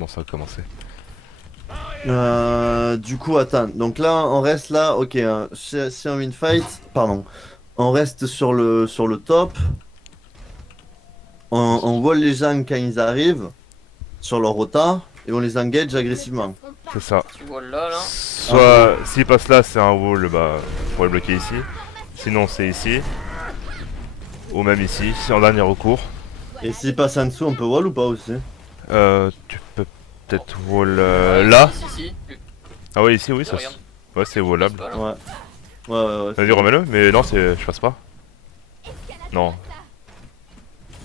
Bon, ça va commencer. Du coup, attends. Donc là, on reste là. Ok, si on win fight, pardon. On reste sur le top. On vole les gens quand ils arrivent sur leur rota et on les engage agressivement. C'est ça. Tu vois là. Soit, s'il passe là, c'est un wall, bah, faut le bloquer ici. Sinon, c'est ici. Ou même ici, c'est en dernier recours. Et s'ils passent en dessous, on peut wall ou pas aussi? Tu peux peut-être wall Ouais, là. Si. Ah ouais, ici, oui, ça. Regarde. Ouais, c'est wallable. Voilà. Ouais. Ouais. Vas-y, remets-le. Mais non, c'est, je passe pas. Non.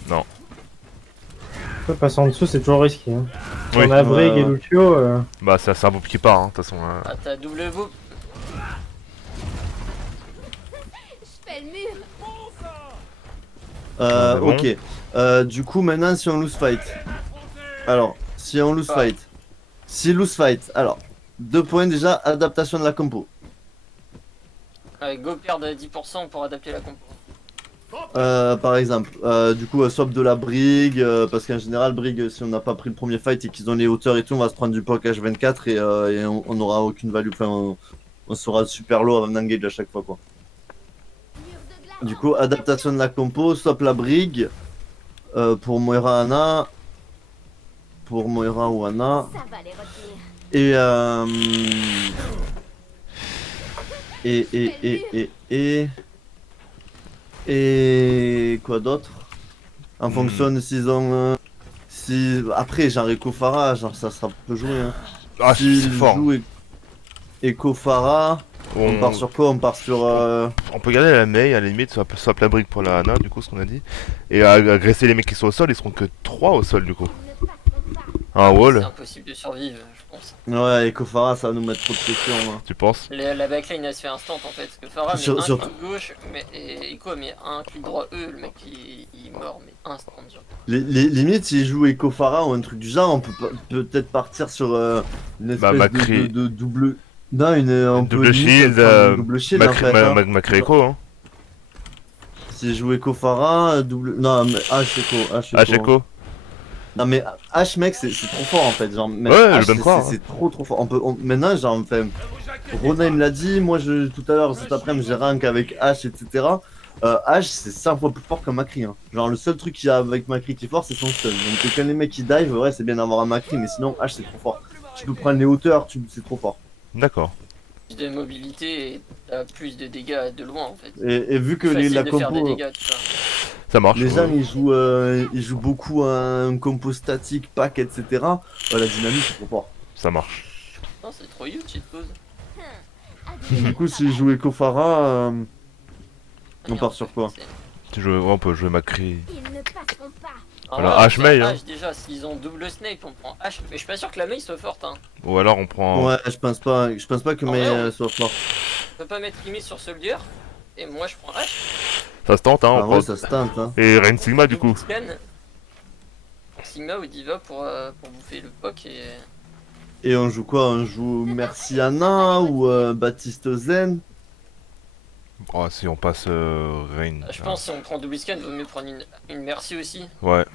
Non. Passer en dessous, c'est toujours risqué. Hein. Oui. On a Brig Ouais. et Lucio. Bah, c'est un boop qui part, hein, de toute façon. Ah, t'as double boop. Je fais le mur. C'est bon. Ok. Du coup, maintenant, si on lose fight. Alors, si on lose fight. Si lose fight, alors, 2 points déjà, adaptation de la compo. Avec go perdre 10% pour adapter la compo. Par exemple, du coup, swap de la Brig, parce qu'en général, Brig, si on n'a pas pris le premier fight et qu'ils ont les hauteurs et tout, on va se prendre du POC H24 et on n'aura aucune value. Enfin, on sera super low avant d'engage à chaque fois, quoi. Du coup, adaptation de la compo, swap la Brig pour Moira Ana. Pour Moira ou Ana. Ça va les retenir. Et, et quoi d'autre? En fonction de s'ils ont. Si... Après, genre Echo Farah, genre ça peut jouer. Hein. Ah, c'est S'ils fort. jouent Echo Farah, on part sur quoi? On part sur. On peut garder la Mei à la limite, soit la brique pour la Ana, du coup, ce qu'on a dit. Et agresser les mecs qui sont au sol, ils seront que 3 au sol, du coup. Un C'est wall, impossible de survivre, je pense. Ouais, Echo Farah, ça va nous mettre trop de pression. Hein. tu penses? La backline elle se fait instant en fait. Parce que Farah met Sur- un sur- clic gauche et Echo met un clic droit le mec il meurt mais instant genre. Limite, s'ils jouent Echo Farah ou un truc du genre, on peut peut-être partir sur une espèce Macri. de double. Non, on peut Double limite shield, prendre une double shield en fait. Hein. Macri Echo, hein. Si je joue Echo Farah, double. Non, mais H Echo. H Echo. Non, mais H, mec, c'est trop fort en fait. Genre, même Ouais, H, je peux me croire, hein. c'est trop trop fort. Maintenant, genre, enfin, Ronan me l'a dit, moi tout à l'heure, cet après-midi, j'ai rank avec H, etc. H, c'est 5 fois plus fort qu'un Macri. Hein. Genre, le seul truc qu'il y a avec Macri qui est fort, c'est son stun. Donc, quand les mecs qui dive, ouais, c'est bien d'avoir un Macri, mais sinon, H, c'est trop fort. Tu peux prendre les hauteurs, c'est trop fort. D'accord. Plus de mobilité et t'as plus de dégâts de loin en fait. Et vu que Facile la de faire des compo. dégâts, tu vois. Ça marche. Les gens ouais. ils jouent beaucoup à un compo statique, pack, etc. La dynamique c'est trop fort. Ça marche. Non c'est trop huge cheat code. Du coup, s'ils jouent Echo Farah, on part sur quoi? On peut jouer Macri. Ils ne passeront pas. Voilà, H Mei, hein. H déjà, s'ils ont double snipe, on prend H. Mais je suis pas sûr que la Mei soit forte hein. Ou alors on prend. Ouais, je pense pas que En mes vrai, soit fort. On peut pas mettre limite sur Soldier. Et moi je prends H. Ça se tente, hein. Ah On ouais, prend... ça se tente. Hein. Et Rain Sigma, du coup. Scan. Sigma ou Diva pour bouffer le POC et. Et on joue quoi? On joue Merciana ou Baptiste Zen? Oh, si on passe Rain. Je pense si on prend double scan, il vaut mieux prendre une Mercy aussi. Ouais.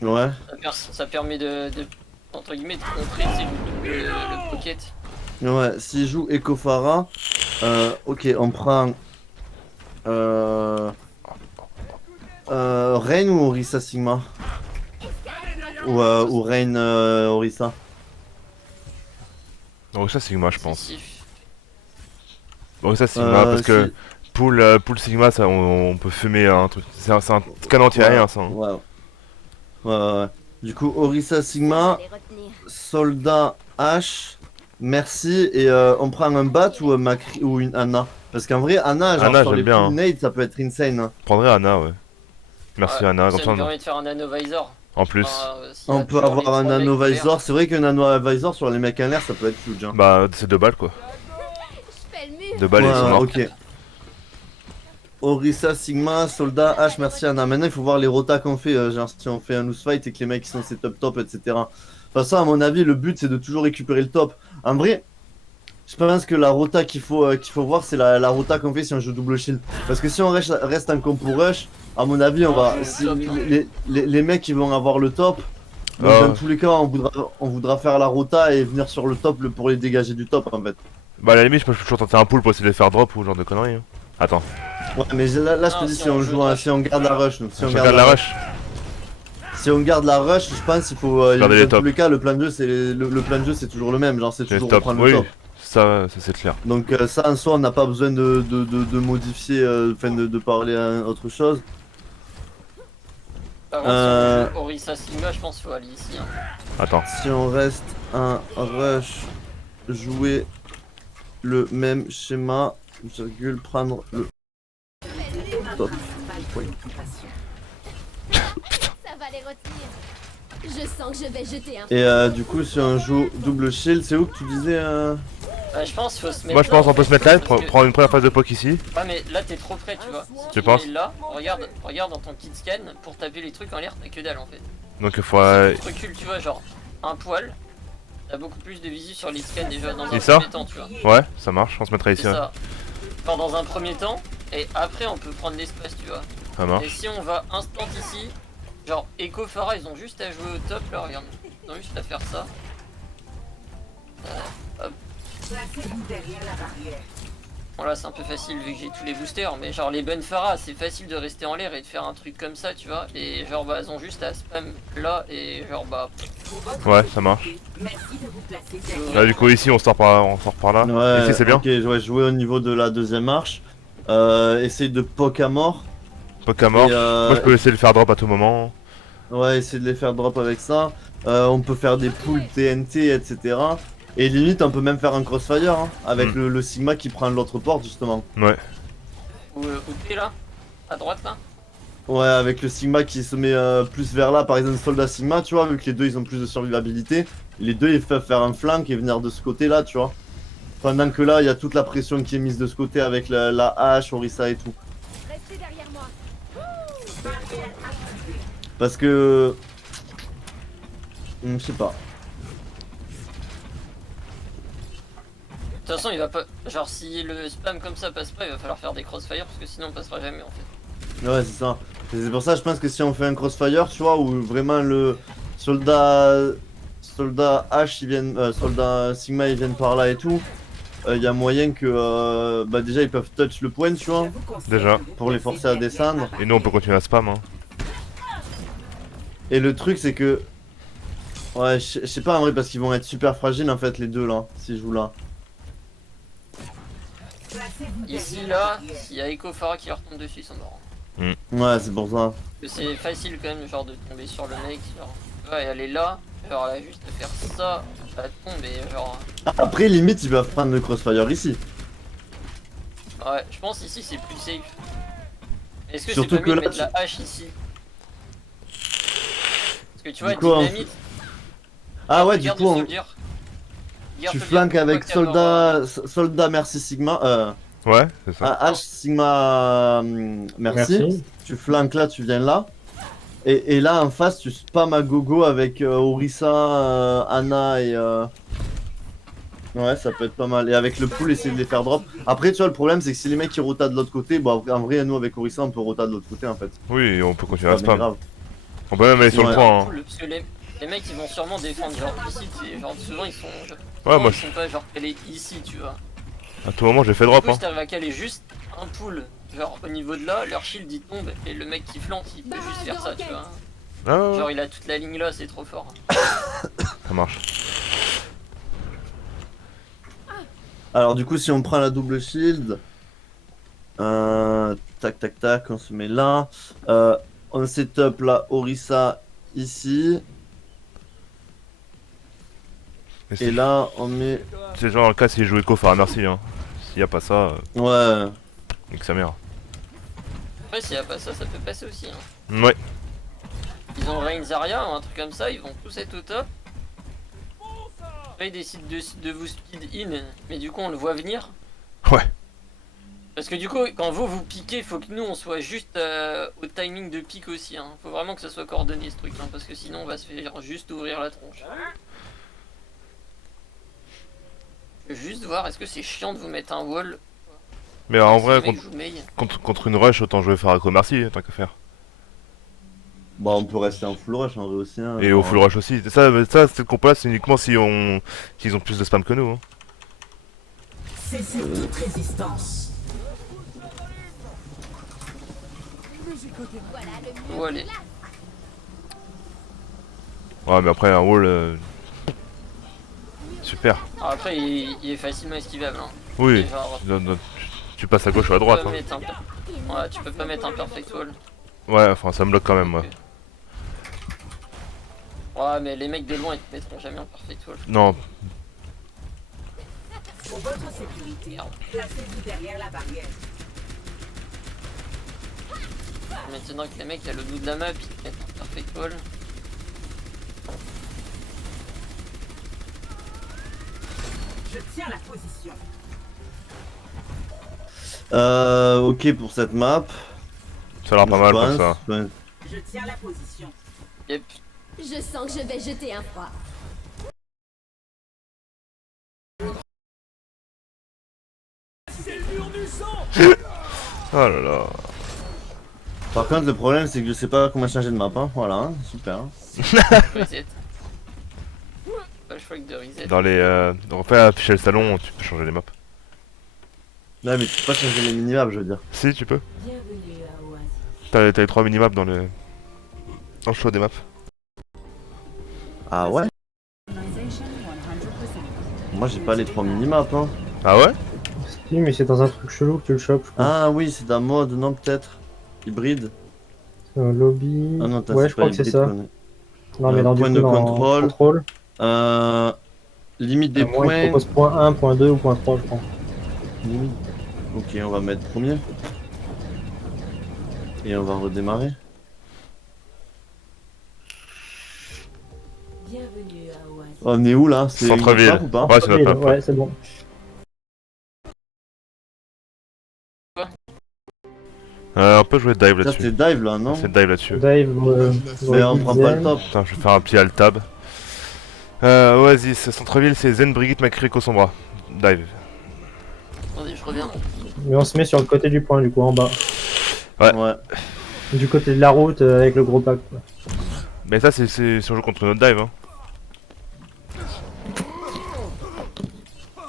Ouais. Ça permet de entre guillemets de contrer tu sais, le pocket. Ouais, s'il joue Echo Farah, ok, on prend. Rain ou Orisa Sigma? Ou Rain Orisa? Donc ça Sigma, je pense. Excessif. Donc ça Sigma, parce que pool Sigma, ça, on peut fumer un truc. C'est un canon anti-aérien, ça. Hein. Ouais. Du coup, Orisa Sigma, Les retenir. Soldat H, merci, et on prend un bat ou un Macri ou une Anna? Parce qu'en vrai, Anna, genre Anna, sur les j'aime bien, pulls nade, ça peut être insane. Hein. Je prendrais Anna, ouais. Merci Ouais, Anna, comme ça ça nous permet de faire un nanovisor. en plus. S'il y a On peut toujours les avoir un trois mecs nanovisor, c'est vrai qu'un nanovisor sur les mecs en l'air, ça peut être huge. Hein. Bah, c'est 2 balles quoi. Je fais le mur. 2 balles et ils sont morts. ok. Orisa, Sigma, Soldat, H, merci Anna. Maintenant, il faut voir les rotas qu'on fait. Genre, si on fait un loose fight et que les mecs ils sont setup top, etc. De toute façon, à mon avis, le but c'est de toujours récupérer le top. En vrai, je pense que la rota qu'il faut voir, c'est la rota qu'on fait si on joue double shield. Parce que si on reste en compo rush, à mon avis, on va. Si les mecs ils vont avoir le top. Donc Ah. dans tous les cas, on voudra faire la rota et venir sur le top pour les dégager du top en fait. Bah à la limite je peux toujours tenter un pull pour essayer de les faire drop ou genre de conneries. Hein. Attends, Ouais, mais là je te Non, dis si si on on joue joue, rush. si on garde la rush, nous. Si on je regarde la rush. Si on garde la rush, je pense qu'il faut. Garder les dans tops. tous les cas, le plan de jeu, le plan de jeu, c'est toujours le même. Genre, c'est Les toujours top. reprendre Oui, le top. ça c'est clair. Donc, ça en soi, on n'a pas besoin de modifier, enfin, de parler à autre chose. Par contre, si on joue Orisa Sigma, je pense qu'il faut aller ici. Hein. Attends. Si on reste un rush, jouer le même schéma, virgule, prendre le top. Ça va les retenir. Je sens que je vais jeter un. Et du coup, si on joue double shield, c'est où que tu disais Je pense qu'il faut se mettre. Moi je pense là, on peut en se fait, mettre là, parce que- prendre une première phase de poke ici. Ouais, mais là t'es trop près, tu vois. Si Tu tu penses es là, regarde dans ton kit scan, pour taper les trucs en l'air, t'as que dalle en fait. Donc il faut... Si tu recules, tu vois, genre un poil, t'as beaucoup plus de visu sur les scans déjà dans un C'est ça premier temps, tu vois. Ouais, ça marche, on se mettra ici. C'est Ouais. ça. Enfin, dans un premier temps, et après on peut prendre l'espace, tu vois. Ça Et marche. si on va instant ici, genre Echo Farah, ils ont juste à jouer au top là, regarde. Ils ont juste à faire ça. Hop. Bon là c'est un peu facile vu que j'ai tous les boosters, mais genre les bonnes Farah c'est facile de rester en l'air et de faire un truc comme ça, tu vois. Et genre bah elles ont juste à spam là et genre bah... Ouais, ça marche. Là du coup ici on sort par là. Ouais, Ici c'est bien. Ok, ouais, jouer au niveau de la deuxième marche. Essayer de poke à mort. Poke à mort. Et, Moi je peux essayer de le faire drop à tout moment. Ouais, essayer de les faire drop avec ça. On peut faire des pulls TNT, etc. Et limite, on peut même faire un crossfire hein, avec le Sigma qui prend l'autre porte justement. Ouais. Où t'es là? À droite là? Ouais, avec le Sigma qui se met plus vers là, par exemple Soldat Sigma, tu vois, vu que les deux ils ont plus de survivabilité. Les deux ils peuvent faire un flank et venir de ce côté là, tu vois. Pendant que là, il y a toute la pression qui est mise de ce côté avec la hache, Orisa et tout. Restez derrière moi. Parce que... je sais pas. De toute façon il va pas... Genre si le spam comme ça passe pas, il va falloir faire des crossfire parce que sinon on passera jamais en fait. Ouais, c'est ça. Et c'est pour ça, je pense que si on fait un crossfire, tu vois, où vraiment le soldat H, ils viennent, soldat Sigma, ils viennent par là et tout, il y a moyen que, bah déjà, ils peuvent touch le point, tu vois, Déjà. pour les forcer à descendre. Et nous on peut continuer à spam. Hein. Et le truc, c'est que, ouais, je sais pas en vrai, parce qu'ils vont être super fragiles en fait, les deux là, s'ils jouent là. Ici là, s'il y a Echo Farah qui leur tombe dessus, ils sont morts. Ouais, c'est pour ça. Parce que c'est facile quand même genre de tomber sur le mec, genre... Ouais, elle est là, genre elle a juste à faire ça, elle tombe et genre... Après, limite, ils peuvent prendre le crossfire ici. Ouais, je pense ici c'est plus safe. Est-ce que c'est Surtout pas que mieux de là, mettre la hache ici? Parce que tu vois, Du coup, dynamite... Ah ouais, du Garde coup, le on... soldier. Garde tu le flanques soldier, avec faut pas soldat merci Sigma, Ouais, c'est ça. H Sigma merci. Tu flanques là, tu viens là. Et là en face, tu spams à gogo avec Orisa, Anna et. Ouais, ça peut être pas mal. Et avec le pool, essayer de les faire drop. Après, tu vois, le problème, c'est que si les mecs ils rotent de l'autre côté, bon, en vrai, nous avec Orisa, on peut roter de l'autre côté en fait. Oui, on peut continuer Pas à bien spam. grave. On peut même aller sur Ouais. le point. Hein. cool, parce que les mecs ils vont sûrement défendre genre ici, genre souvent ils sont... Ouais, moi ils sont pas genre calés ici, tu vois. à tout moment j'ai fait drop. Du coup, Hein. si t'arrives à caler juste un pool, genre au niveau de là, leur shield il tombe et le mec qui flanque il peut juste faire ça, tu vois. Ah, ouais, ouais, Genre il a toute la ligne là, c'est trop fort. ça marche. Alors, du coup, si on prend la double shield. Tac, tac, tac, on se met là. On setup la Orisa ici. Et Et c'est là, on met. c'est genre le cas si je joue Echo Farah, merci. Hein. S'il y a pas ça, Ouais. nique sa mère. Après s'il y a pas ça, ça peut passer aussi. Hein. Ouais. Ils ont Rain Zarya ou un truc comme ça, ils vont tous être au top. Après ils décident de vous speed in, mais du coup on le voit venir. Ouais. Parce que du coup, quand vous piquez, faut que nous on soit juste au timing de pique aussi. Hein. Faut vraiment que ça soit coordonné ce truc, hein, parce que sinon on va se faire juste ouvrir la tronche. Je veux juste voir, est-ce que c'est chiant de vous mettre un wall? Mais en Si vrai, le mec joue mail. contre une rush, autant jouer Farah Merci, tant qu'à faire. Bah, on peut rester en full rush en vrai aussi. Hein, Et au full rush aussi. Ça cette compo là, c'est uniquement si s'ils ont plus de spam que nous. Hein. Cessez toute résistance. Voilà le Où aller? Ouais, mais après un wall. Super. Alors après, il est facilement esquivable. Hein. Oui. Et genre, Tu passes à gauche ou à droite. tu peux Hein. mettre ouais, tu peux pas mettre un perfect wall. Ouais, enfin ça me bloque quand même. Ouais. Ouais, mais les mecs de loin ils te mettront jamais un perfect wall. Non, Pour votre sécurité, placez-vous derrière la barrière. Maintenant que les mecs à l'autre bout de la map ils te mettent un perfect wall. Je tiens la position. Ok pour cette map. ça a l'air pas mal comme ça. Ouais. Je tiens la position. Yep. Je sens que je vais jeter un froid. Oh là là. Par contre, le problème c'est que je sais pas comment changer de map. Hein. Voilà, hein. Super. Reset. Pas le choix que de reset. Dans les. En fait, afficher le salon, tu peux changer les maps. Non, mais tu peux pas changer les minimaps, je veux dire. Si, tu peux. Bienvenue à Oasis. T'as les 3 minimaps dans le choix des maps. Ah ouais? Moi j'ai pas les 3 minimaps. Hein. Ah ouais? Si, mais c'est dans un truc chelou que tu le chopes, je crois. Ah oui, c'est d'un mode, non peut-être. Hybride. Lobby. Ah non, t'as Ouais, c'est je crois pas que c'est hybride, ça. connais. Non, mais dans du point coup, de dans contrôle. contrôle. Limite des Moi, il points. propose point 1, point 2 ou point 3, je crois. Limite. Ok, on va mettre premier. Et on va redémarrer. Bienvenue à Oasis. On est où là? C'est une Centre-ville. map ou pas? Ouais, c'est notre map. Ouais, c'est bon. On peut jouer dive Ça là-dessus. c'est dive là, non? C'est dive là-dessus. Dive, Mais on prend pas le top. Attends, je vais faire un petit alt tab. Oasis, centre-ville, c'est Zen, Brigitte, Macrico, Sombra. Dive. Attendez, je reviens. Mais on se met sur le côté du point, du coup, en bas. Ouais. Du côté de la route, avec le gros pack. Quoi. Mais ça, c'est si on joue contre notre dive. Hein.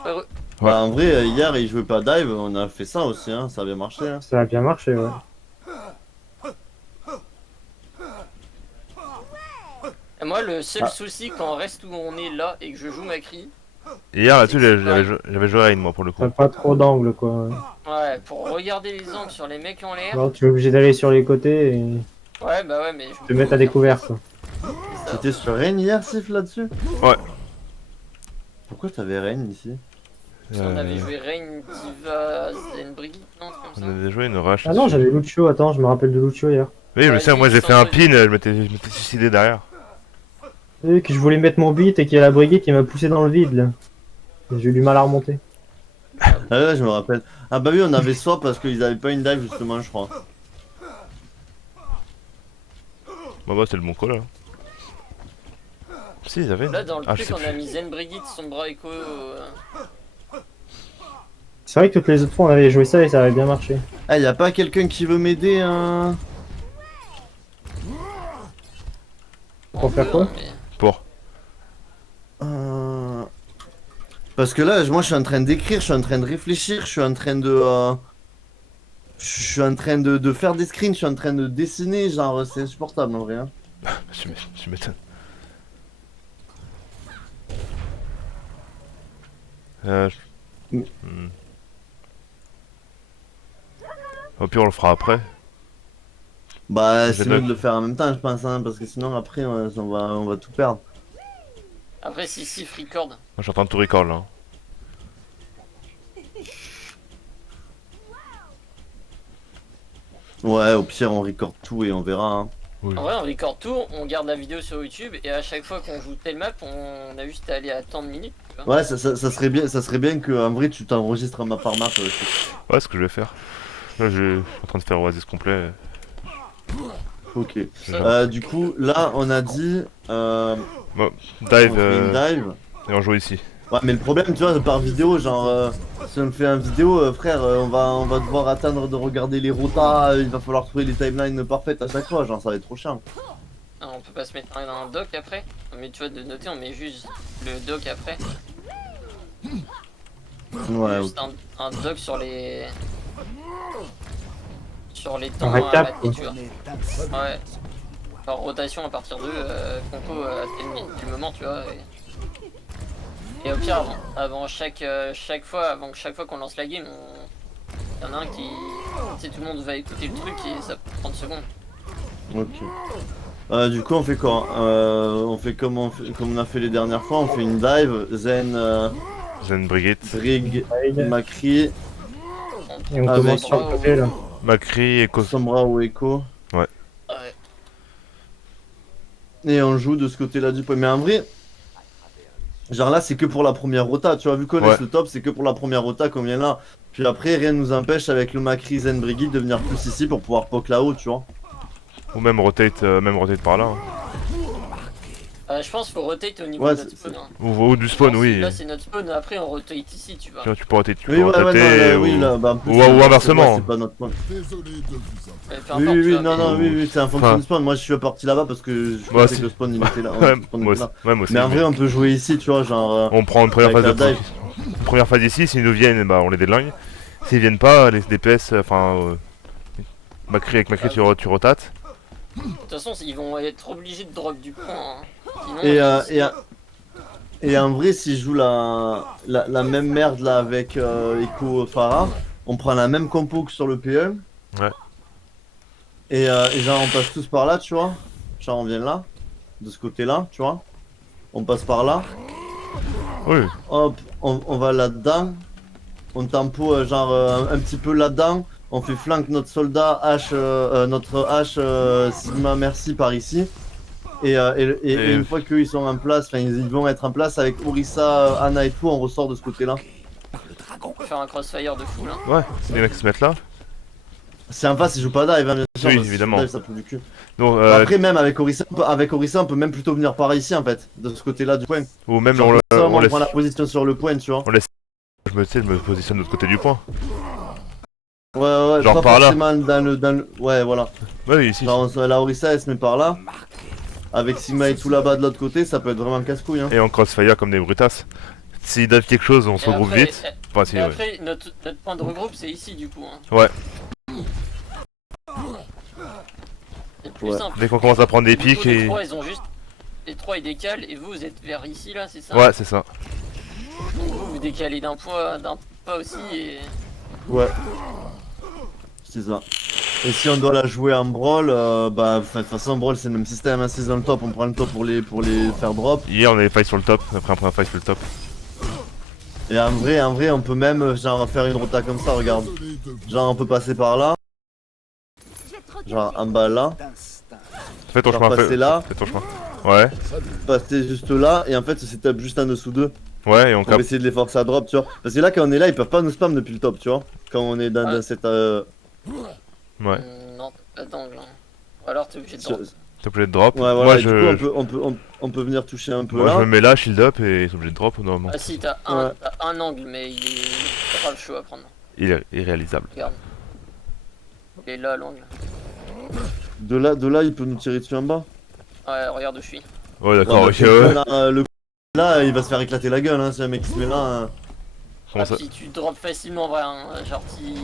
Heureux. Ouais. Bah en vrai, hier il jouait pas dive, on a fait ça aussi, hein. Ça a bien marché. Hein. Ça a bien marché, ouais. Et moi, le seul souci quand on reste où on est là et que je joue Macri, Et hier là-dessus, j'avais joué Rain moi pour le coup. T'as pas trop d'angle, quoi. ouais, pour regarder les angles sur les mecs en l'air. Alors, tu es obligé d'aller sur les côtés et Ouais, bah ouais, mais je te mettre à découvert, quoi. T'étais sur Rain hier, Sif, là-dessus? Ouais. Pourquoi t'avais Rain ici? On avait joué Rain, Diva, Zen, Brigitte, non, c'est On comme ça. avait joué une rush. Ah non, dessus. j'avais Lucio, attends, je me rappelle de Lucio hier. Oui, je Ouais, sais, moi lui, j'ai il fait un s'en pin, je m'étais suicidé derrière. Et que je voulais mettre mon beat et qu'il y a la brigade qui m'a poussé dans le vide, là. Et j'ai eu du mal à remonter. Ah ouais, je me rappelle. Ah bah oui, on avait swap parce qu'ils avaient pas une dive justement, je crois. Bah, c'est le bon call là. Si, ils avaient. Là, dans le Ah, je truc, sais on a plus. mis Zen, Brigitte, Sombra, Echo. C'est vrai que toutes les autres fois on avait joué ça et ça avait bien marché. Ah, y a pas quelqu'un qui veut m'aider, hein? Pour faire quoi? mais- Pour. Parce que là, moi je suis en train d'écrire, je suis en train de réfléchir, je suis en train de... Je suis en train de faire des screens, je suis en train de dessiner, genre c'est insupportable en vrai. Hein. Je m'étonne. Mm. Au pire, on le fera après. Bah Je c'est mieux note. de le faire en même temps je pense, hein, parce que sinon après on va tout perdre. Après, si Sif record. Moi, je suis en train de tout record là. Ouais, au pire on record tout et on verra. Hein. Oui. En vrai, on record tout, on garde la vidéo sur YouTube et à chaque fois qu'on joue telle map, on a juste à aller à tant de minutes. Tu vois. Ouais, ça serait bien que en vrai tu t'enregistres map par map. Ouais, ce que je vais faire. Là, je suis en train de faire Oasis complet. Ok. Ça, Du coup, là on a dit... Dive, on fait une dive. et on joue ici. Ouais, mais le problème, tu vois, par vidéo, genre, si on fait un vidéo, frère, on va devoir attendre de regarder les rotas, il va falloir trouver les timelines parfaites à chaque fois, genre, ça va être trop chiant. on peut pas se mettre un dock après. Mais tu vois, de noter, on met juste le dock après. Ouais, Juste un dock sur les. Sur les temps Un récap, à mater, tu vois. Ouais. Alors, rotation à partir de compo à tel moment, tu vois. Et au pire, avant chaque fois, qu'on lance la game, il y en a un qui. Tu sais, tout le monde va écouter le truc et ça peut 30 secondes. ok. Du coup, on fait quoi? On fait comme on a fait les dernières fois, on fait une dive, Zen, Zen Brigitte. Brig, Brigade. Macri, Et on Avec- commence sur le côté là. Macri et Cos. Sombra ou Echo. Ouais. Et on joue de ce côté-là du point. Mais en vrai, genre là, c'est que pour la première rota. Tu vois, vu qu'on Ouais. laisse le top, c'est que pour la première rota qu'on vient là. Puis après, rien ne nous empêche avec le Macri Zen Brigade de venir plus ici pour pouvoir poke là-haut, tu vois. Ou même rotate par là. Hein. Je pense qu'il faut rotate au niveau Ouais, de notre spawn. Hein. Ou du spawn, Genre, oui. Là, c'est notre spawn, après on rotate ici, tu vois. Tu peux rotate, tu peux Oui, ouais, ouais, rotater, non, oui, ou- là, bah, en plus, ou c'est- inversement. ouais, c'est pas notre point. Mais peu Oui, importe, oui, tu oui, vois, non, mais- non, oui, c'est un fonction Enfin. du spawn. Moi, je suis parti là-bas parce que je Moi pensais aussi. que le spawn il était là. Ouais, le spawn moi était aussi. là. Ouais, moi aussi. Mais en vrai, on peut jouer ici, tu vois, genre. On prend une première avec phase de la dive. première phase ici, s'ils nous viennent, bah on les délingue. S'ils viennent pas, les DPS, enfin. Macri avec Macri, tu rotates. De toute façon, ils vont être obligés de drop du point. Hein. Sinon, Et en vrai, si je joue la même merde là avec Echo Farah, on prend la même compo que sur le P1. Ouais. Et genre, on passe tous par là, tu vois. Genre, on vient là, de ce côté-là, tu vois. On passe par là. Oui. Hop, on va là-dedans. On tempo un petit peu là-dedans. On fait flank notre soldat notre H Sigma Merci par ici. Et une fois qu'ils sont en place, enfin ils vont être en place avec Orisa, Anna et tout, on ressort de ce côté-là. on peut faire un crossfire de fou là. Ouais, c'est les mecs qui se mettent là. C'est en face, ils jouent pas dive, hein, bien sûr. Oui, parce que évidemment. dive, ça pue du cul. Donc, Après, même avec Orisa, on peut même plutôt venir par ici en fait, de ce côté-là du point. ou même Genre, on on laisse. prend la position sur le point, tu vois. Je me positionne de l'autre côté du point. Ouais, Genre pas par là. forcément dans le. Ouais, voilà. Ouais, oui, ici. Genre, la Orisa, elle se met par là. Avec Sigma et tout là-bas de l'autre côté, ça peut être vraiment casse-couille. Hein. Et on crossfire comme des brutasses. S'ils donnent quelque chose, on se Et regroupe après- vite. Enfin, si, Et ouais. après, notre point de regroupe, c'est ici du coup. Hein. Ouais. C'est plus Ouais. simple. Dès qu'on commence à prendre des Du coup, pics les et. trois, ils ont juste. Les trois, ils décalent et vous êtes vers ici là, c'est ça? Ouais, c'est ça. Donc vous décalez d'un pas aussi et. Ouais. C'est ça. Et si on doit la jouer en brawl, bah, de toute façon, brawl c'est le même système. Hein. Si c'est dans le top, on prend le top pour les faire drop. Hier, on avait fight sur le top. Après, un premier fight sur le top. Et en vrai, on peut même genre faire une rota comme ça, regarde. Genre, on peut passer par là. Genre, en bas là. Fais ton Genre chemin, passer là. fais ton chemin. Ouais, Passer juste là. Et en fait, c'est tape juste en dessous d'eux. ouais, et on Pour cap. essayer de les forcer à drop, tu vois. Parce que là, quand on est là, ils peuvent pas nous spam depuis le top, tu vois. Quand on est dans cette. Ouais, Non, t'as pas d'angle. Hein. Ou alors t'es obligé de sur- drop. t'es obligé de drop. Ouais, voilà. Moi, et du coup, on peut venir toucher un peu moi, là. je me mets là, shield up et ils sont obligés de drop normalement. Ah si, t'as un angle, mais il est grave chaud à prendre. Il est irréalisable. Regarde. Il est là l'angle. De là, il peut nous tirer dessus en bas. Ouais, regarde où je suis. Ouais, d'accord, Ouais, ok, bah, ouais. là, il va se faire éclater la gueule, hein, si un mec qui se met là. Hein. Comment ça? Puis tu drops facilement en vrai, hein. Genre si.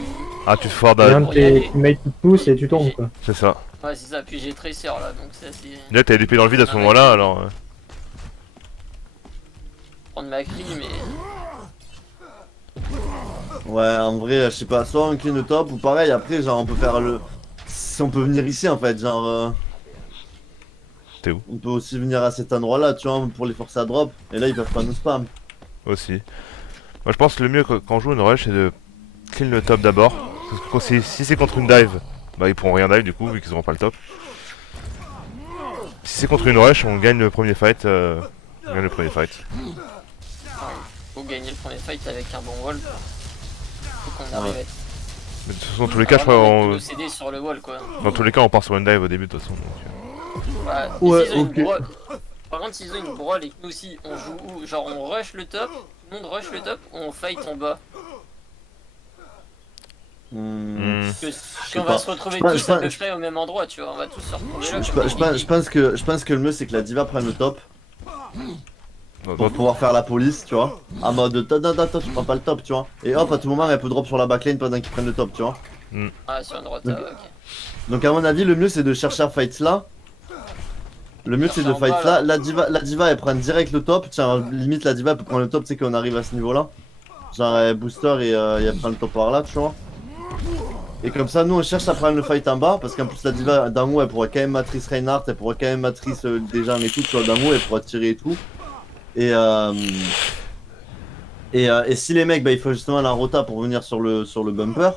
Ah, tu te fordes L'un à. de tes teammates qui te pousse et tu tombes quoi. C'est ça. Ouais, c'est ça, puis j'ai Tracer là, donc c'est assez. Là, t'avais l'épée dans le vide à ce moment-là, alors. Prendre ma cri, mais. Ouais, en vrai, je sais pas, soit on clean le top ou pareil, après, genre, on peut faire le. Si on peut venir ici en fait, genre. T'es où? On peut aussi venir à cet endroit là, tu vois, pour les forcer à drop. Et là, ils peuvent pas nous spam. Aussi. Moi, je pense que le mieux quand on joue une rush, c'est de clean le top d'abord. Parce que si c'est contre une dive, bah ils pourront rien dive du coup, vu qu'ils auront pas le top. Si c'est contre une rush, on gagne le premier fight. On gagne le premier fight. Faut gagner le premier fight avec un bon wall. Faut qu'on arrive à être. Mais de toute façon, dans tous les cas, je crois, nous céder sur le wall quoi. dans tous les cas, on part sur une dive au début de toute façon. Donc, Ouais, Ouais, et s'ils ont ok. une brawl- Par contre, s'ils ont une brawl et que nous aussi on joue où? Genre on rush le top, tout le monde rush le top ou on fight en bas? Parce que sais qu'on pas. va se retrouver Je pense- tous je à pense- peu près au même endroit, tu vois. On va tous se retrouver là. Je comme pense- des je pense que le mieux c'est que la diva prenne le top Non, pour pouvoir faire la police, tu vois. En mode attends, tu prends pas le top, tu vois. Et hop, à tout moment elle peut drop sur la backline pendant qu'ils prennent le top, tu vois. Ah, sur une droite, Donc- ok. Donc à mon avis, le mieux c'est de chercher à fight là. Le mieux c'est de Chercher en fight bas, là. La diva elle prend direct le top. Tiens, limite la diva elle peut prendre le top, tu sais qu'on arrive à ce niveau là. Genre elle booster et elle prend le top par là, tu vois. Et comme ça, nous on cherche à prendre le fight en bas. Parce qu'en plus, la diva d'en haut elle pourra quand même matrice Reinhardt, elle pourra quand même matrice des gens et tout, tu vois. D'en haut elle pourra tirer et tout. Et si les mecs, bah, il faut justement la rota pour venir sur le bumper.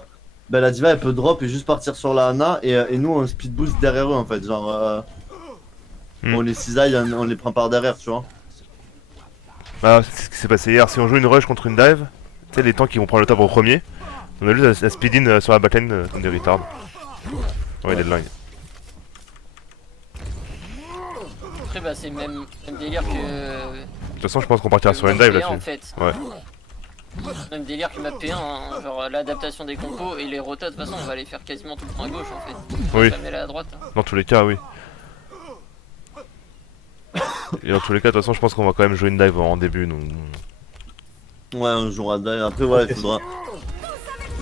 Bah la diva elle peut drop et juste partir sur la Ana et nous on speed boost derrière eux en fait, genre on les cisaille, on les prend par derrière, tu vois. Ah, c'est ce qui s'est passé hier. Si on joue une rush contre une dive, tu sais, les tanks qui vont prendre le top en premier, on a juste la speed in sur la backline comme des retards. Ouais, deadline. Après, bah, c'est même délire que. De toute façon, je pense qu'on partira sur une dive P1, là-dessus. en fait. Ouais. Même délire que map P1, hein, genre l'adaptation des compos et les rotas, de toute façon, on va les faire quasiment tout le temps à gauche en fait. Oui. Jamais là à droite. Hein. Dans tous les cas, oui. Et dans tous les cas, de toute façon, je pense qu'on va quand même jouer une dive en début. Donc... Ouais, on jouera dive. Après, ouais, il faudra.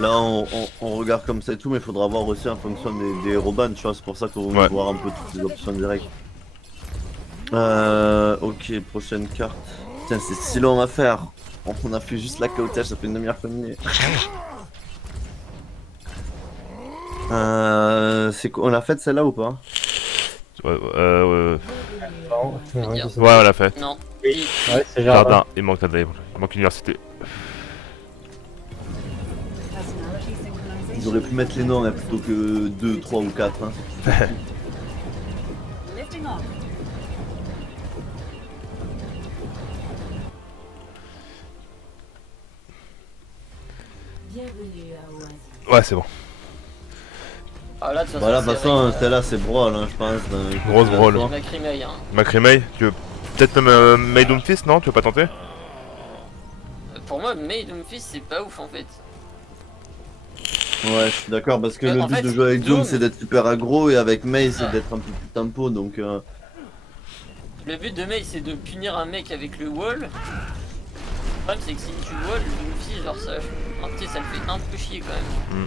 Là, on regarde comme ça et tout, mais il faudra voir aussi en fonction des héros ban, tu vois. C'est pour ça qu'on va Ouais. voir un peu toutes les options directes. Ok, prochaine carte. Tiens, c'est si long à faire. On a fait juste la caotage, ça fait une demi-heure qu'on y est. C'est quoi? On l'a faite celle-là ou pas? Ouais, Non, ouais, c'est ça. ouais, on l'a fait. Non. Oui. Ouais, c'est jardin. Jardin, il manque la dive. Il manque université. Personality Ils synchronization. auraient pu mettre les noms hein, plutôt que 2, 3 ou 4. Hein. Lifting off. Bienvenue à Oasis. Ouais, c'est bon. Ah là, de toute Voilà, de toute c'est façon, vrai, celle-là c'est brawl, hein, je pense. Grosse brawl. Macrimei, hein. Macrimei, tu veux peut-être même Made Fist, non? Tu veux pas tenter? Pour moi, Made Fist, c'est pas ouf en fait. Ouais, je suis d'accord, parce que Mais le en but fait, de jouer avec Doom Doom- c'est d'être super aggro et avec Mei c'est Ouais. d'être un peu plus tempo donc. Le but de Mei, c'est de punir un mec avec le wall. Le problème, c'est que si tu wall, Doomfist, genre ça. Tu sais, ça le fait un peu chier quand même.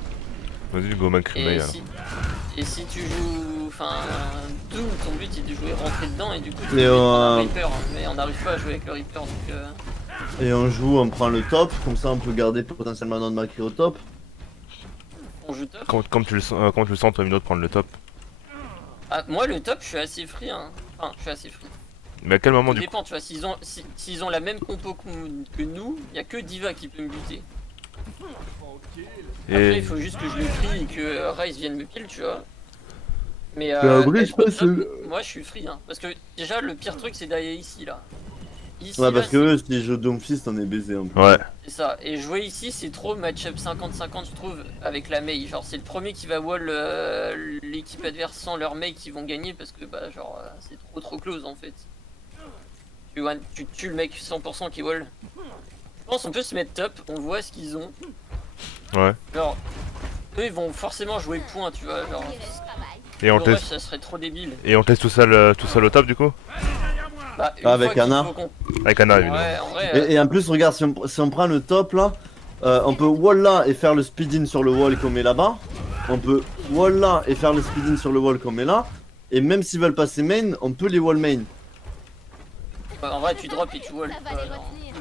Vas-y, go Macrimei Et alors. si tu joues. Enfin. Doom, ton but c'est de jouer rentrer dedans et du coup tu Et peux prendre un euh, Reaper. Hein, mais on n'arrive pas à jouer avec le Reaper donc. Et on joue, on prend le top, comme ça on peut garder potentiellement notre macri au top. On joue top. Comme tu le sens, toi, Mino, de prendre le top. Ah, moi le top, je suis assez free. Hein. Enfin, je suis assez free. Mais à quel moment Ça du coup? dépend, tu vois, s'ils ont la même compo que nous, il y a que Diva qui peut me buter. Après, Et il faut juste que je le prie et que Ryze vienne me kill, tu vois. Mais après, être je pense top, que- moi je suis free, hein. Parce que déjà, le pire truc, c'est d'aller ici, là. Ici, Ouais, là, parce que eux, s'ils jouent Doomfist, on est baisé un peu. ouais. c'est ça. Et jouer ici, c'est trop match-up 50-50, je trouve, avec la Mei. Genre, c'est le premier qui va wall l'équipe adverse sans leur Mei qui vont gagner parce que, bah, genre, c'est trop close en fait. Tu tues le mec 100% qui wall. Je pense qu'on peut se mettre top, on voit ce qu'ils ont. Ouais. Genre, eux ils vont forcément jouer point, tu vois. Genre, Et on le rush, teste. ça serait trop débile. Et on teste tout ça au top du coup? Bah, une Avec fois qu'il Ana. faut qu'on- Avec Anna évidemment. Ouais, en vrai. Et en plus, regarde, si on prend le top là, on peut wall là et faire le speed-in sur le wall qu'on met là-bas. On peut wall là et faire le speed-in sur le wall qu'on met là. Et même s'ils veulent passer main, on peut les wall main. En vrai, tu drop et tu wall. Ça tu va vois, les genre. retenir.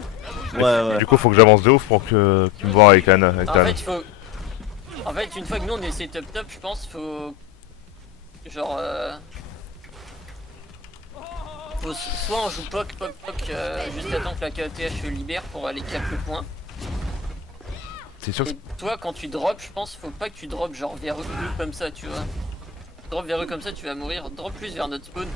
Ouais, ouais. Du coup, faut que j'avance de ouf pour que tu me vois avec Anna. Avec En ta fait, il faut. En fait, une fois que nous on est setup top, je pense faut. Genre. Faut soit on joue poc jusqu'à temps que la KOTH libère pour aller cap le point. C'est sûr que Et toi, quand tu drops, je pense faut pas que tu drops genre vers eux comme ça, tu vois. Drop vers eux comme ça, tu vas mourir. Drop plus vers notre spawn.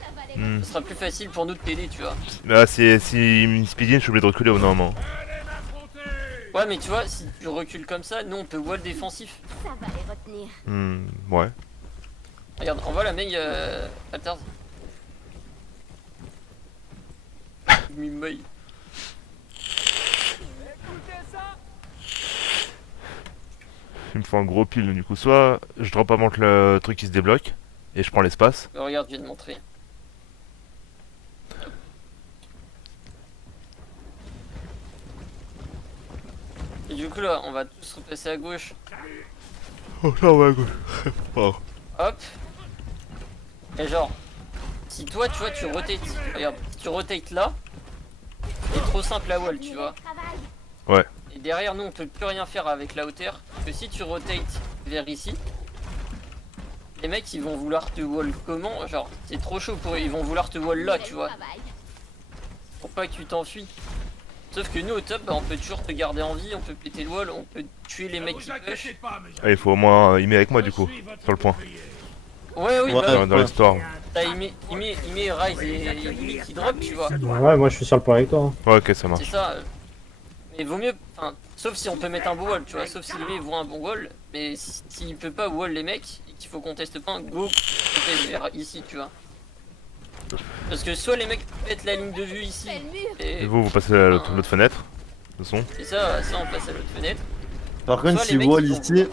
Ça va les Hmm. Ce sera plus facile pour nous de t'aider, tu vois. Là, si il me speed in, je suis obligé de reculer au moment. Ouais, mais tu vois, si tu recules comme ça, nous on peut wall défensif. Ça va les retenir. Ouais. Regarde, on voit la main Altars. Mimoi. Il me faut un gros pile du coup. Soit je drop avant que le truc qui se débloque et je prends l'espace. Regarde, je vais te montrer. Et du coup là, on va tous repasser à gauche. Oh là ouais, oh. Hop. Et genre, si toi, tu vois, tu rotates. Regarde, si tu rotates là, c'est trop simple la wall, tu vois. Ouais. Et derrière nous, on peut plus rien faire avec la hauteur. Que si tu rotates vers ici, les mecs ils vont vouloir te wall comment? Genre, c'est trop chaud pour eux, ils vont vouloir te wall là, tu vois. Pour pas que tu t'enfuis. Sauf que nous au top, bah, on peut toujours te garder en vie, on peut péter le wall, on peut tuer les mecs qui push. Ah, il faut au moins il met avec moi du coup, sur le point. Ouais, oui, Ouais, bah, Dans l'histoire. t'as il met Rise et Lily qui drop, tu vois. Ouais, moi je suis sur le point avec toi. Hein. Ouais, ok, ça C'est marche. ça. Mais vaut mieux, enfin, sauf si on peut mettre un bon wall, tu vois, sauf si lui voit un bon wall, mais s'il peut pas wall les mecs, et qu'il faut qu'on teste pas, go, conteste vers ici, tu vois. Parce que soit les mecs mettent la ligne de vue ici, C'est le mur. Et et vous passez à l'autre fenêtre. De son. c'est ça, on passe à l'autre fenêtre. Par contre, Soit si les mecs, wall ils vont ici,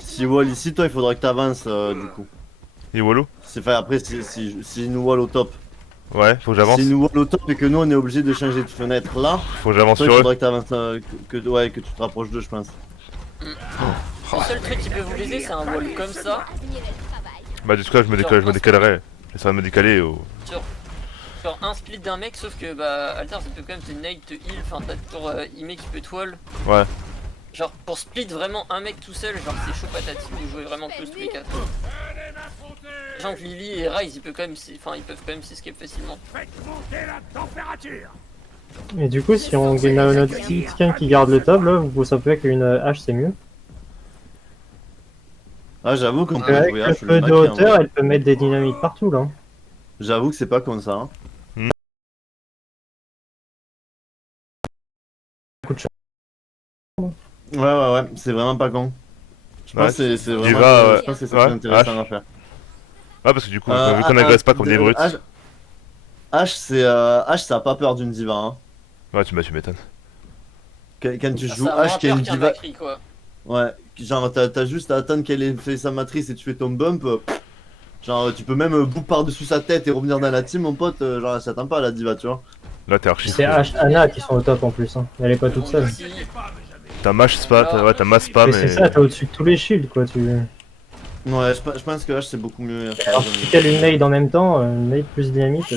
si wall ici, toi il faudra que t'avances du coup. Et Wallo? C'est fait après si nous wall au top. Ouais, faut que j'avance. Si nous wall au top et que nous on est obligé de changer de fenêtre là, Faut que j'avance toi il sur eux. faudra que t'avances, ouais, que tu te rapproches d'eux je pense. Le seul truc qui peut vous léser, c'est un wall comme ça, Admirer le travail. Bah, du coup, là, je me décalerai. J'essaierai de me décaler au. sur un split d'un mec, sauf que bah, Alter, ça peut quand même te nade, te heal, enfin, t'as toujours Ime qui peut te wall. Ouais. Genre, pour split vraiment un mec tout seul, genre, c'est chaud patati, vous jouez vraiment close tous les quatre. Sachant que Lily et Rise, ils peuvent quand même s'escape facilement. Et du coup, si on a notre quelqu'un qui garde le top, là, vous savez qu'une hache c'est mieux. Ah j'avoue qu'on peut Avec jouer le H, peu de mec, hein. hauteur, elle peut mettre des dynamites partout là. J'avoue que c'est pas comme ça. Hein. Coup de chance. Ouais, c'est vraiment pas con. Je pense que c'est vraiment Diva, je pense que c'est ouais, intéressant H. à faire. Ouais, parce que du coup, vu qu'on agresse pas comme des brutes. H, ça a pas peur d'une diva. Hein. Ouais, tu m'étonnes. Quand tu joues Ça a moins H, qui est une peur qu'un diva. Macri, quoi. Ouais, genre t'as juste à attendre qu'elle ait fait sa matrice et tu fais ton bump. Genre tu peux même book par-dessus sa tête et revenir dans la team, mon pote. Genre elle s'attend pas à la diva, tu vois. Là, t'es archi. C'est H, Anna qui sont au top en plus. Hein. Elle est pas toute seule. Ici, T'as mash spa, ouais, t'as mass spa, Mais mais. c'est ça, t'es au-dessus de tous les shields quoi. Ouais, je pense que H c'est beaucoup mieux. Alors si tu cales une nade en même temps, une nade plus dynamite.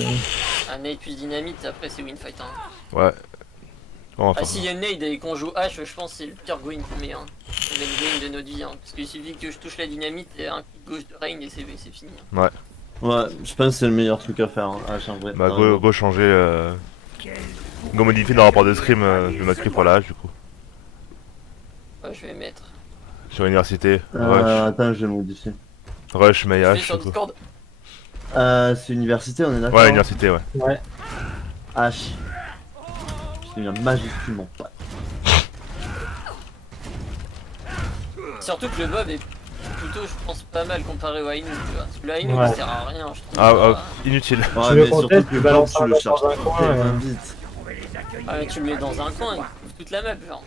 un nade plus dynamite, après c'est win fight. Hein. Ouais. On va Ah, faire s'il y a une nade et qu'on joue H, je pense que c'est le pire going qu'on met. Hein. Le même going de notre vie. Hein. Parce qu'il suffit que je touche la dynamite et un clic gauche de Rain et c'est fini. Hein. Ouais, je pense que c'est le meilleur truc à faire. Hein. H en vrai. Bah, go changer. Go modifier dans le rapport de scrim de Macri pour la hache, du coup. Ouais, je vais mettre. Sur université. Rush. Attends, je vais modifier. Rush, May Je vais hache, sur du coup. Discord. C'est université, on est d'accord. Ouais, hein. université, ouais. Ouais. H. Je deviens majuscule, mon pote. Surtout que le Bob est plutôt, je pense, pas mal comparé au Ainu, tu vois. Parce que le Ainu Ouais. il sert à rien, je trouve. Ah, inutile. Ouais, Tu le mais surtout contestes, que tu balances tu un le bot cherches dans un coin, tellement vite. Ah, mais tu le mets dans un coin, il couvre toute la map, genre.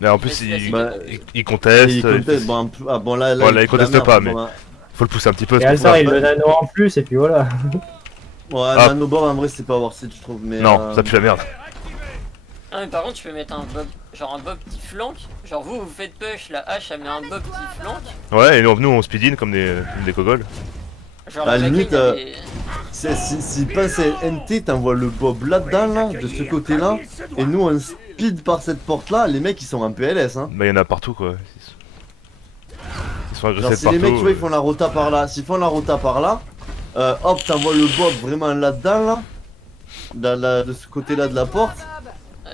Mais en plus, Mais il Bah, il conteste. Et il conteste, bon, bon là, Ouais, là, il fout la conteste merde, pas, bon, mais- bah. Faut le pousser un petit peu. Et c'est pour ça. Altar il le nano en plus et puis voilà. Ouais, Ah. Nanobor en vrai c'est pas worth it je trouve, mais. Non, ça pue la merde. Ah, mais par contre, tu peux mettre un Bob, genre un Bob qui flanque. Genre vous faites push, la hache elle met un Bob qui flanque. Ouais, et nous, on speed in comme des cogoles. Genre À la la limite, Macri, elle est- Si passe NT, t'envoies le Bob là-dedans, là, de ce côté-là, et nous on speed par cette porte-là, les mecs ils sont en PLS, hein. Bah, y'en a partout, quoi. Ils sont Genre agressés si les mecs, tu vois, ils partout. font la rota par là, s'ils font la rota par là, hop, t'envoies le Bob vraiment là-dedans, là, de ce côté-là de la porte,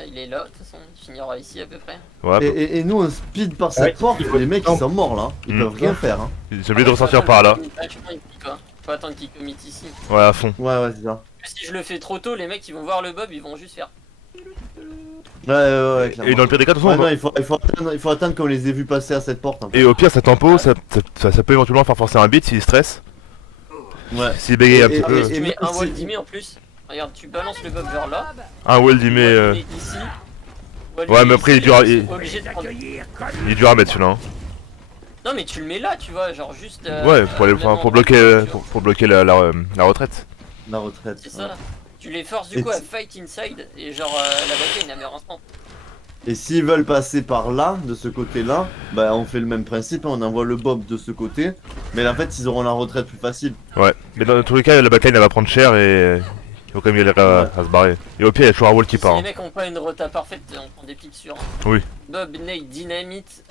il est là, de toute façon, il finira ici à peu près. Ouais, bah, et nous on speed par Ouais, cette porte, il faut les mecs du temps. ils sont morts là, ils Mm. peuvent rien faire, hein. j'ai oublié de ressortir par là. Faut attendre qu'il commit ici. Ouais, à fond. Ouais, c'est ça. Parce que si je le fais trop tôt, les mecs ils vont voir le Bob, ils vont juste faire. Ouais, clairement. Et dans le pire des cas, de toute Ouais, façon, non, il faut attendre qu'on les ait vus passer à cette porte. En fait. et au pire, ça tempo, ça peut éventuellement faire forcer un beat s'il stresse. Ouais. S'il bégaye un petit Et- peu. Tu mets un si- wall d'Ime en plus. Regarde, tu balances le Bob vers là. Un wall d'Ime, wall d'Ime ici. Wall Ouais, d'Ime mais après, ici, il est dur à- ils sont obligés de prendre- il est dur à mettre celui-là. Hein. Non mais tu le mets là, tu vois, genre juste... Ouais, pour, aller, même pour endroit, bloquer, tu vois. pour bloquer la retraite. La retraite. C'est ouais. ça. Tu les forces du Et coup à tu- fight inside et genre la bataille n'a meilleur instant. Et s'ils veulent passer par là, de ce côté-là, bah on fait le même principe, hein, on envoie le Bob de ce côté. Mais en fait, ils auront la retraite plus facile. Ouais, mais dans tous les cas, la backline elle va prendre cher et il faut quand même y aller à se barrer. Et au pire, il y a toujours un wall qui Si part. les Hein. mecs ont pas une rota parfaite, on prend des pics sûrs. Hein. Oui. Bob, Nate, Dynamite,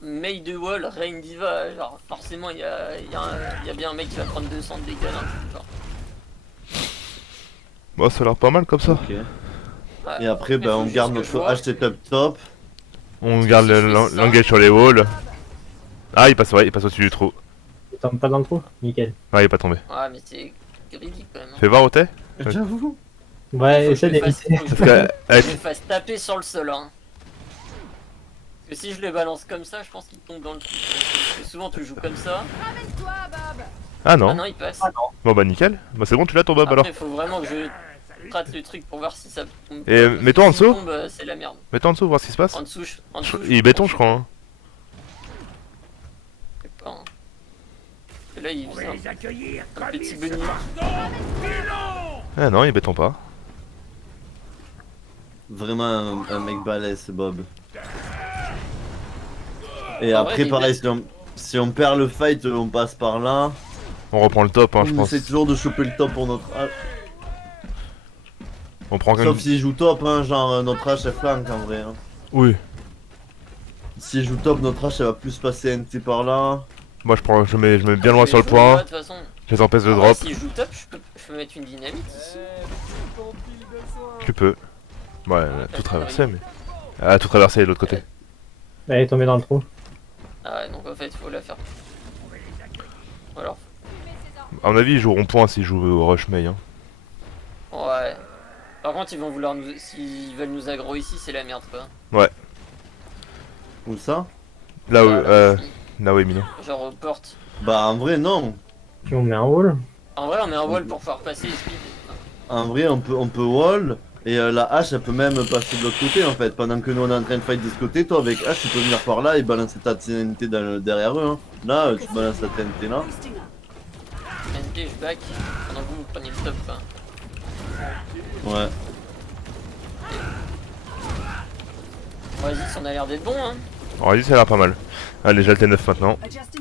Made the Wall, Rain Diva, genre forcément il y a bien un mec qui va prendre 200 de dégâts là. Genre. Bon, ça a l'air pas mal comme ça. Ok. Ouais. Et après, bah, faut on juste garde que je notre vois. HT up top. On garde Si je fais ça- l'engage sur les walls. Ah, il passe au-dessus du trou. Il tombe pas dans le trou? Nickel. Ah, il est pas tombé. Ouais mais c'est ridicule quand même. Hein. Fais voir au thé. Ouais. J'avoue. Ouais, Faut que essaie je le fasse- d'éviter. faut que je Parce que, je le fasse taper sur le sol. Hein. Parce que si je le balance comme ça, je pense qu'il tombe dans le trou. Parce que souvent tu joues comme ça. Ramène-toi, Bob. ah Ah non. non, il passe. Bon bah nickel. Bah c'est bon, tu l'as ton Bob alors. Après, faut vraiment que je rate le truc pour voir si ça tombe. Et Parce que mets-toi en si ça dessous. tombe, c'est la merde. Mets-toi en dessous, voir ce qui se passe. En dessous, en dessous. Il est béton, je crois. Hein. Je sais pas, hein. Et là, il faisait Les accueillir un comme petit il bunny. se passe. Ah non, il est béton pas. Vraiment un mec balèze, ce Bob. Et En après, vrai, pareil, les si on perd le fight, on passe par là. On reprend le top, hein, je on pense. essaie toujours de choper le top pour notre hache. On prend quand Sauf même. s'il joue top, hein, genre notre hache elle flanque en vrai. Hein. Oui. S'il joue top, notre hache elle va plus passer NT par là. Moi je mets bien loin Je sur le vais jouer, moi, point. de toute façon. Je les empêche de En vrai, drop. si je joue top, je peux mettre une dynamite ici. Tu peux. Ouais, tout traverser, mais. Ah, tout traverser de l'autre côté. Elle est tombée dans le trou. Ah ouais, donc en fait, il faut la faire. Ou alors, À mon avis, ils joueront point s'ils jouent au rush May. Hein. ouais. Par contre, ils vont vouloir nous. S'ils veulent nous aggro ici, c'est la merde quoi. Où ça? Là où. Là, Là où est Mino. genre aux portes. Bah en vrai non. Puis on met un wall. En vrai, on met un wall pour pouvoir passer les speed. En vrai on peut wall. Et la hache elle peut même passer de l'autre côté en fait. Pendant que nous on est en train de fight de ce côté, toi avec hache tu peux venir par là et balancer ta TNT derrière eux. Hein. Là tu balances ta TNT là. NT, je back. Pendant que vous prenez le top quoi. Ouais. Vas-y, ça en a l'air d'être bon hein. Alors, vas-y, ça a l'air pas mal. Allez, j'ai le T9 maintenant. Adjusting